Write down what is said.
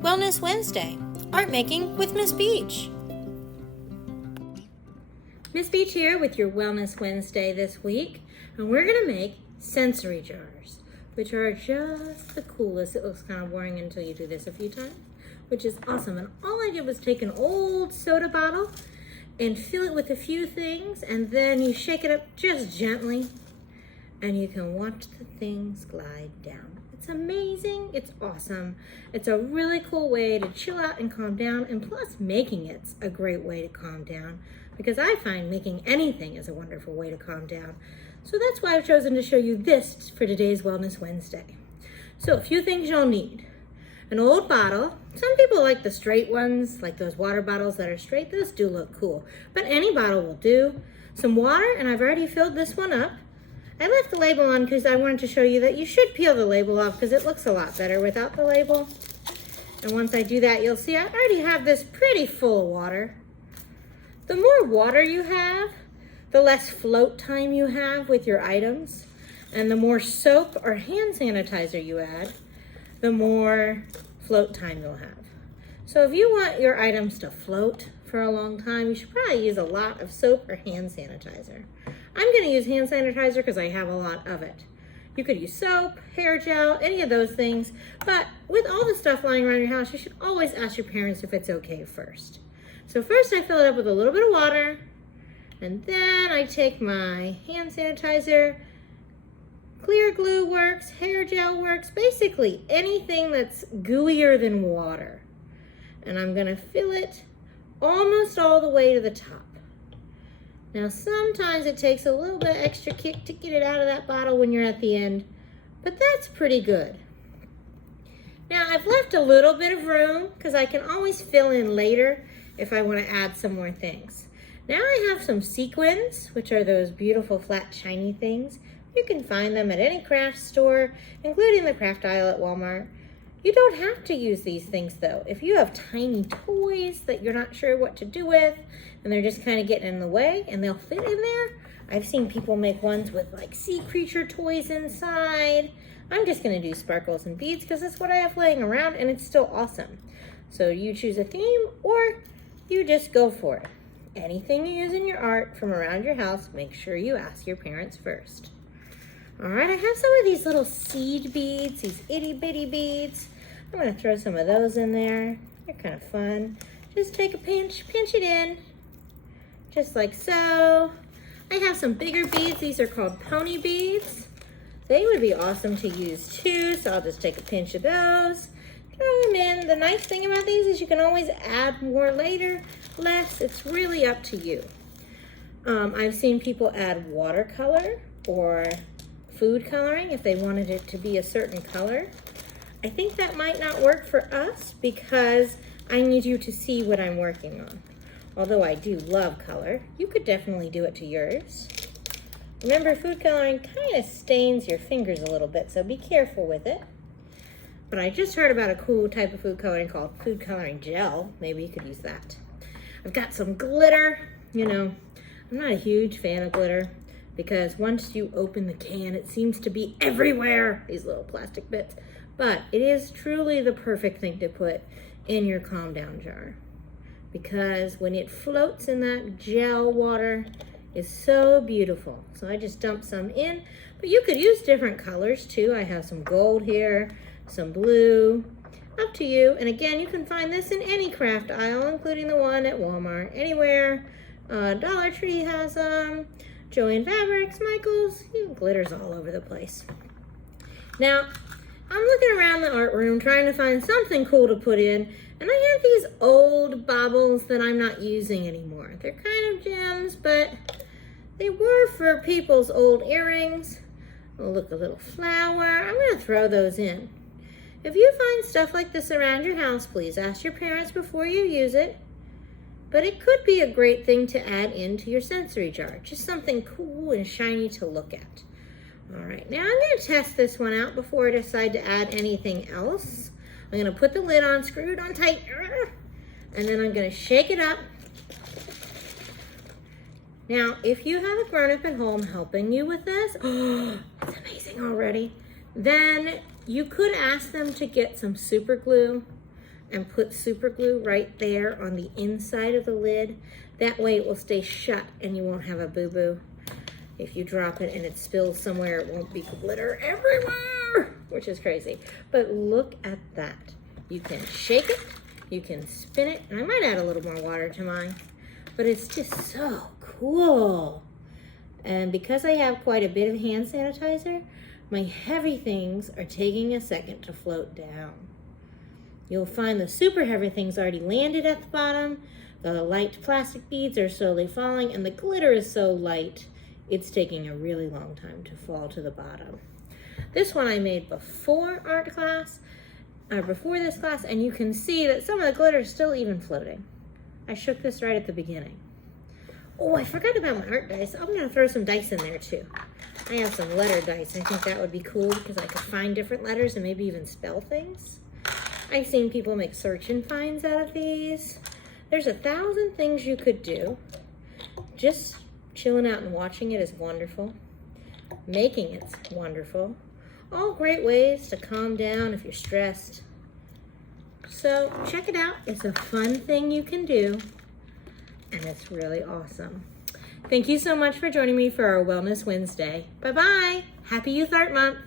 Wellness Wednesday, Art Making with Miss Beach. Miss Beach here with your Wellness Wednesday this week, and we're going to make sensory jars, which are just the coolest. It looks kind of boring until you do this a few times, which is awesome. And all I did was take an old soda bottle and fill it with a few things, and then you shake it up just gently, and you can watch the things glide down. It's amazing. It's awesome. It's a really cool way to chill out and calm down, and plus making it's a great way to calm down, because I find making anything is a wonderful way to calm down. So that's why I've chosen to show you this for today's Wellness Wednesday. So a few things you'll need. An old bottle. Some people like the straight ones, like those water bottles that are straight. Those do look cool, but any bottle will do. Some water, and I've already filled this one up. I left the label on because I wanted to show you that you should peel the label off because it looks a lot better without the label. And once I do that, you'll see I already have this pretty full of water. The more water you have, the less float time you have with your items. And the more soap or hand sanitizer you add, the more float time you'll have. So if you want your items to float for a long time, you should probably use a lot of soap or hand sanitizer. I'm going to use hand sanitizer because I have a lot of it. You could use soap, hair gel, any of those things. But with all the stuff lying around your house, you should always ask your parents if it's okay first. So first I fill it up with a little bit of water, and then I take my hand sanitizer. Clear glue works, hair gel works, basically anything that's gooier than water. And I'm going to fill it almost all the way to the top. Now sometimes it takes a little bit extra kick to get it out of that bottle when you're at the end, but that's pretty good. Now I've left a little bit of room because I can always fill in later if I want to add some more things. Now I have some sequins, which are those beautiful flat shiny things. You can find them at any craft store, including the craft aisle at Walmart. You don't have to use these things though. If you have tiny toys that you're not sure what to do with, and they're just kind of getting in the way, and they'll fit in there. I've seen people make ones with like sea creature toys inside. I'm just gonna do sparkles and beads because that's what I have laying around, and it's still awesome. So you choose a theme, or you just go for it. Anything you use in your art from around your house, make sure you ask your parents first. All right, I have some of these little seed beads, these itty bitty beads. I'm gonna throw some of those in there. They're kind of fun. Just take a pinch it in, just like so. I have some bigger beads. These are called pony beads. They would be awesome to use too, so I'll just take a pinch of those, throw them in. The nice thing about these is you can always add more later, less. It's really up to you. I've seen people add watercolor or food coloring if they wanted it to be a certain color. I think that might not work for us because I need you to see what I'm working on. Although I do love color, you could definitely do it to yours. Remember, food coloring kind of stains your fingers a little bit, so be careful with it. But I just heard about a cool type of food coloring called food coloring gel. Maybe you could use that. I've got some glitter. You know, I'm not a huge fan of glitter because once you open the can, it seems to be everywhere, these little plastic bits. But it is truly the perfect thing to put in your calm down jar, because when it floats in that gel water, it's so beautiful. So I just dumped some in, but you could use different colors too. I have some gold here, some blue, up to you. And again, you can find this in any craft aisle, including the one at Walmart, anywhere. Dollar Tree has them, Joann Fabrics, Michaels, glitters all over the place. Now, I'm looking around the art room trying to find something cool to put in, and I have these old baubles that I'm not using anymore. They're kind of gems, but they were for people's old earrings. Oh, look, a little flower. I'm going to throw those in. If you find stuff like this around your house, please ask your parents before you use it. But it could be a great thing to add into your sensory jar. Just something cool and shiny to look at. All right, now I'm going to test this one out before I decide to add anything else. I'm going to put the lid on, screw it on tight, and then I'm going to shake it up. Now, if you have a grown-up at home helping you with this, it's amazing already, then you could ask them to get some super glue and put super glue right there on the inside of the lid. That way it will stay shut and you won't have a boo-boo. If you drop it and it spills somewhere, it won't be glitter everywhere, which is crazy. But look at that. You can shake it, you can spin it, and I might add a little more water to mine, but it's just so cool. And because I have quite a bit of hand sanitizer, my heavy things are taking a second to float down. You'll find the super heavy things already landed at the bottom. The light plastic beads are slowly falling, and the glitter is so light, it's taking a really long time to fall to the bottom. This one I made before art class, before this class, and you can see that some of the glitter is still even floating. I shook this right at the beginning. Oh, I forgot about my art dice. I'm gonna throw some dice in there too. I have some letter dice. I think that would be cool because I could find different letters and maybe even spell things. I've seen people make search and finds out of these. There's 1,000 things you could do. Just chilling out and watching it is wonderful. Making it's wonderful. All great ways to calm down if you're stressed. So check it out. It's a fun thing you can do, and it's really awesome. Thank you so much for joining me for our Wellness Wednesday. Bye-bye. Happy Youth Art Month.